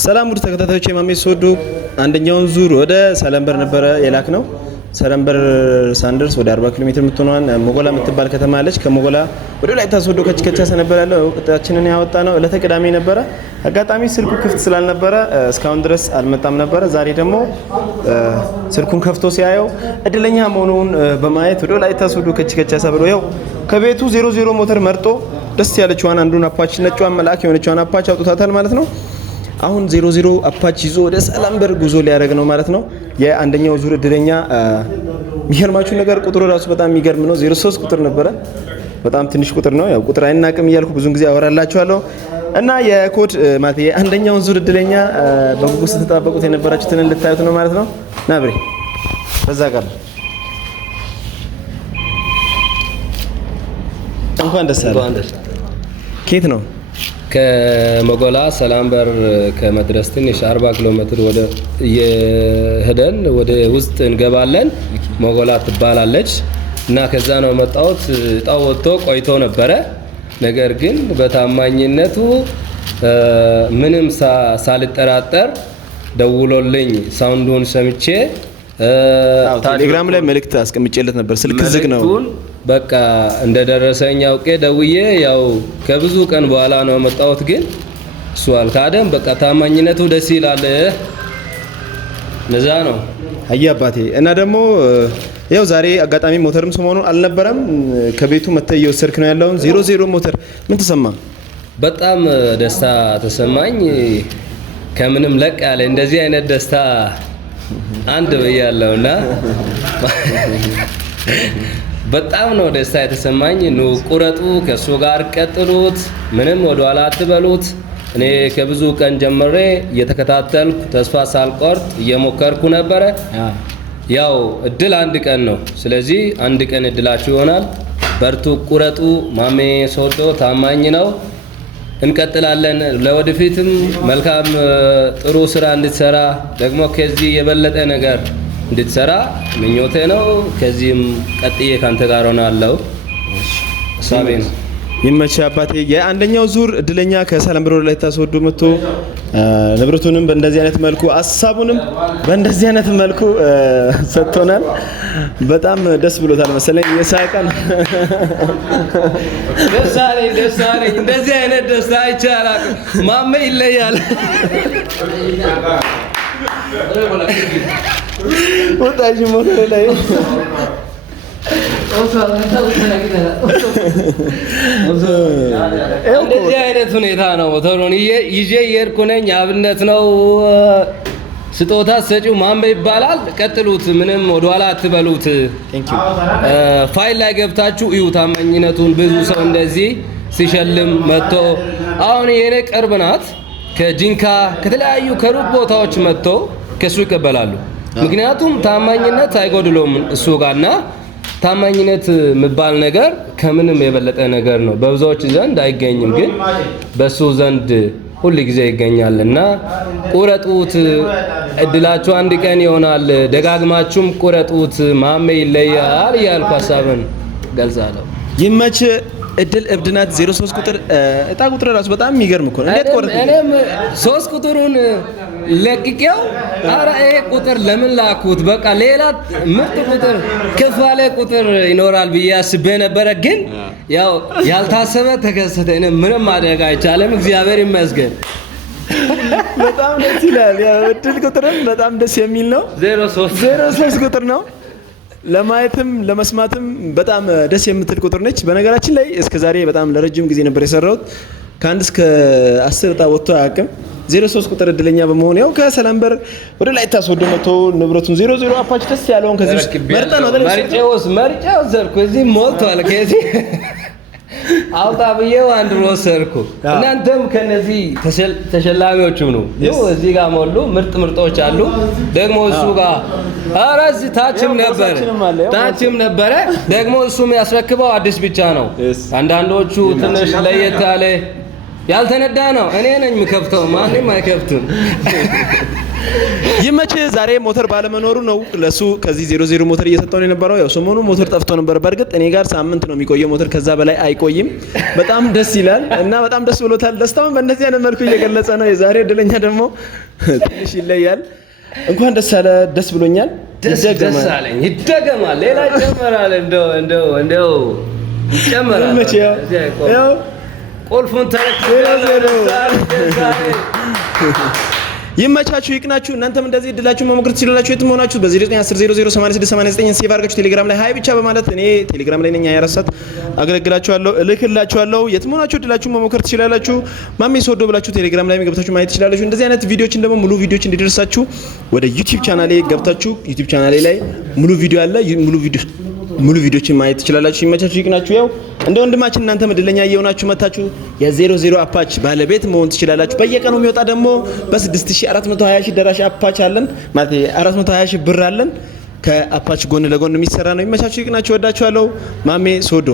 ሰላም ውድ ተከታታዮች የማሜ ሶዶ አንደኛውን ዙር ወደ ሰለምበር ነበረ የላክ ነው። ሰለምበር ሳንደርስ ወደ 40 ኪሎ ሜትር የምትሆነዋን ሞጎላ የምትባል ከተማ አለች። ከሞጎላ ወደ ወላይታ ሶዶ ከቻሳ ነበር ያለው እቅዳችንን ያወጣ ነው። ዕለተ ቅዳሜ ነበረ። አጋጣሚ ስልኩ ክፍት ስላልነበረ እስካሁን ድረስ አልመጣም ነበረ። ዛሬ ደግሞ ስልኩን ከፍቶ ሲያየው እድለኛ መሆኑን በማየት ወደ ወላይታ ሶዶ ከቻሳ ብሎ ያው ከቤቱ 00 ሞተር መርጦ ደስ ያለችዋን አንዱን አፓች ነጯን መልአክ የሆነችዋን አፓች አውጥቷታል ማለት ነው። አሁን 00 አፓች ይዞ ወደ ሰለምበር ጉዞ ሊያደርግ ነው ማለት ነው። የአንደኛው ዙር እድለኛ የሚገርማችሁ ነገር ቁጥሩ ራሱ በጣም የሚገርም ነው። 03 ቁጥር ነበረ። በጣም ትንሽ ቁጥር ነው። ያው ቁጥር አይናቅም እያልኩ ብዙን ጊዜ አወራላችኋለሁ እና የኮድ ማለት የአንደኛውን ዙር እድለኛ በጉጉት ስትጠባበቁት የነበራችሁትን ልታዩት ነው ማለት ነው። ናብሬ በዛ ጋር እንኳን ደስ አለህ። ኬት ነው? ከሞጎላ ሰለምበር ከመድረስ ትንሽ 40 ኪሎ ሜትር ወደ የሄደን ወደ ውስጥ እንገባለን። ሞጎላ ትባላለች እና ከዛ ነው መጣሁት። እጣው ወጥቶ ቆይቶ ነበረ። ነገር ግን በታማኝነቱ ምንም ሳልጠራጠር ደውሎልኝ ሳውንዱን ሰምቼ ቴሌግራም ላይ መልእክት አስቀምጬለት ነበር። ስልክ ዝግ ነው። በቃ እንደደረሰኝ አውቄ ደውዬ ያው ከብዙ ቀን በኋላ ነው መጣሁት። ግን እሱ አልካደም። በቃ ታማኝነቱ ደስ ይላል። ለዛ ነው አይ አባቴ። እና ደግሞ ያው ዛሬ አጋጣሚ ሞተርም ሰሞኑን አልነበረም። ከቤቱ መተህ እየወሰድክ ነው ያለውን 00 ሞተር ምን ተሰማ? በጣም ደስታ ተሰማኝ። ከምንም ለቅ ያለ እንደዚህ አይነት ደስታ አንድ በያለውና በጣም ነው ደስታ የተሰማኝ። ኑ ቁረጡ፣ ከሱ ጋር ቀጥሉት፣ ምንም ወደ ኋላ አትበሉት። እኔ ከብዙ ቀን ጀምሬ እየተከታተልኩ ተስፋ ሳልቆርጥ እየሞከርኩ ነበረ። ያው እድል አንድ ቀን ነው። ስለዚህ አንድ ቀን እድላችሁ ይሆናል። በርቱ፣ ቁረጡ። ማሜ ሶዶ ታማኝ ነው። እንቀጥላለን። ለወደፊትም መልካም ጥሩ ስራ እንድትሰራ ደግሞ ከዚህ የበለጠ ነገር እንድትሰራ ምኞቴ ነው። ከዚህም ቀጥዬ ካንተ ጋር ሆናለሁ። ሀሳቤ ነው። ይመችህ አባቴ። የአንደኛው ዙር እድለኛ ከሰለምበር ወደ ወላይታ ሶዶ መጥቶ ንብረቱንም በእንደዚህ አይነት መልኩ ሀሳቡንም በእንደዚህ አይነት መልኩ ሰጥቶናል። በጣም ደስ ብሎታል መሰለኝ። የሳቀን ደስ አለኝ። እንደዚህ አይነት ደስታ አይቻላል። ማሜ ይለያል። ወጣሽ ሞተር ላይ እንደዚህ አይነት ሁኔታ ነው። ሞተሩን ይዤ እየሄድኩ ነኝ። አብነት ነው። ስጦታ ሰጪው ማሜ ይባላል። ቀጥሉት፣ ምንም ወደኋላ አትበሉት። ፋይል ላይ ገብታችሁ እዩ ታማኝነቱን። ብዙ ሰው እንደዚህ ሲሸልም መጥቶ አሁን የኔ ቅርብ ናት። ከጂንካ ከተለያዩ ከሩቅ ቦታዎች መጥቶ ከሱ ይቀበላሉ። ምክንያቱም ታማኝነት አይጎድሎም እሱ ጋርና ታማኝነት የሚባል ነገር ከምንም የበለጠ ነገር ነው። በብዙዎች ዘንድ አይገኝም፣ ግን በሱ ዘንድ ሁሉ ጊዜ ይገኛልና ቁረጡት። እድላችሁ አንድ ቀን ይሆናል። ደጋግማችሁም ቁረጡት። ማሜ ይለያል እያልኩ ሀሳብን ገልጻለሁ። ይመች። እድል እብድናት 03 ቁጥር እጣ ቁጥር ራሱ በጣም የሚገርም እኮ ነው። እንዴት ቆርጥ? እኔም 3 ቁጥሩን ለቅቄው ኧረ ይሄ ቁጥር ለምን ላኩት? በቃ ሌላ ምርጥ ቁጥር ከፍ ያለ ቁጥር ይኖራል ብዬ አስቤ ነበረ። ግን ያው ያልታሰበ ተከሰተ። እኔ ምንም ማድረግ አይቻልም። እግዚአብሔር ይመስገን። በጣም ደስ ይላል። ያው እድል ቁጥርም በጣም ደስ የሚል ነው። 03 ቁጥር ነው። ለማየትም ለመስማትም በጣም ደስ የምትል ቁጥር ነች። በነገራችን ላይ እስከዛሬ በጣም ለረጅም ጊዜ ነበር የሰራሁት። ከ1 እስከ 10 እጣ ወጥቶ አያውቅም። 03 ቁጥር እድለኛ በመሆን ያው ከሰለምበር ወደ ወላይታ ሶዶ መጥቶ ንብረቱን 00 አፓች ደስ ያለውን ከዚህ ውስጥ መርጠ ነው መርጬው ዘርኩ። እዚህ ሞልቷል። ከዚህ አውጣ ብዬው አንድ ወሰርኩ። እናንተም ከነዚህ ተሸላሚዎቹ ነው። እዚህ ጋር ሞሉ ምርጦች አሉ። ደግሞ እሱ ጋር ኧረ እዚህ ታችም ነበረ። ደግሞ እሱም ያስረክበው አዲስ ብቻ ነው። አንዳንዶቹ ትንሽ ለየት ያለ ያልተነዳ ነው እኔ ነኝ የምከፍተው ማንም አይከፍትም ይመች ዛሬ ሞተር ባለመኖሩ ነው ለሱ ከዚህ 00 ሞተር እየሰጠው ነው የነበረው ያው ሰሞኑ ሞተር ጠፍቶ ነበር በርግጥ እኔ ጋር ሳምንት ነው የሚቆየው ሞተር ከዛ በላይ አይቆይም በጣም ደስ ይላል እና በጣም ደስ ብሎታል ደስታውን በእንደዚህ አይነት መልኩ እየገለጸ ነው የዛሬ እድለኛ ደግሞ ትንሽ ይለያል እንኳን ደስ አለ ደስ ብሎኛል ደስ አለኝ ይደገማል ሌላ ይጨመራል እንደው ይጨመራል መቼ ያው ቁልፉን ይመቻችሁ ይቅናችሁ እናንተም እንደዚህ እድላችሁ መሞክር ትችላላችሁ የትም ሆናችሁ በ0910008689 ሴቭ አድርጋችሁ ቴሌግራም ላይ ሃይ ብቻ በማለት እኔ ቴሌግራም ላይ ነኝ 24 ሰዓት አገለግላችኋለሁ እልክላችኋለሁ የትም ሆናችሁ እድላችሁ መሞክር ትችላላችሁ ማሜ ሶዶ ብላችሁ ቴሌግራም ላይ ገብታችሁ ማየት ትችላላችሁ እንደዚህ አይነት ቪዲዮችን ደግሞ ሙሉ ቪዲዮች እንዲደርሳችሁ ወደ ዩቲዩብ ቻናሌ ገብታችሁ ዩቲዩብ ቻናሌ ላይ ሙሉ ቪዲዮ አለ ሙሉ ቪዲዮችን ማየት ትችላላችሁ ይመቻችሁ ይቅናችሁ ያው እንደ ወንድማችን እናንተም እድለኛ እየሆናችሁ መታችሁ የ00 አፓች ባለቤት መሆን ትችላላችሁ በየቀኑ የሚወጣ ደግሞ በ6420 ሺህ ደራሽ አፓች አለን ማለት 420 ሺህ ብር አለን ከአፓች ጎን ለጎን የሚሰራ ነው ይመቻችሁ ይቅናችሁ ወዳችኋለሁ ማሜ ሶዶ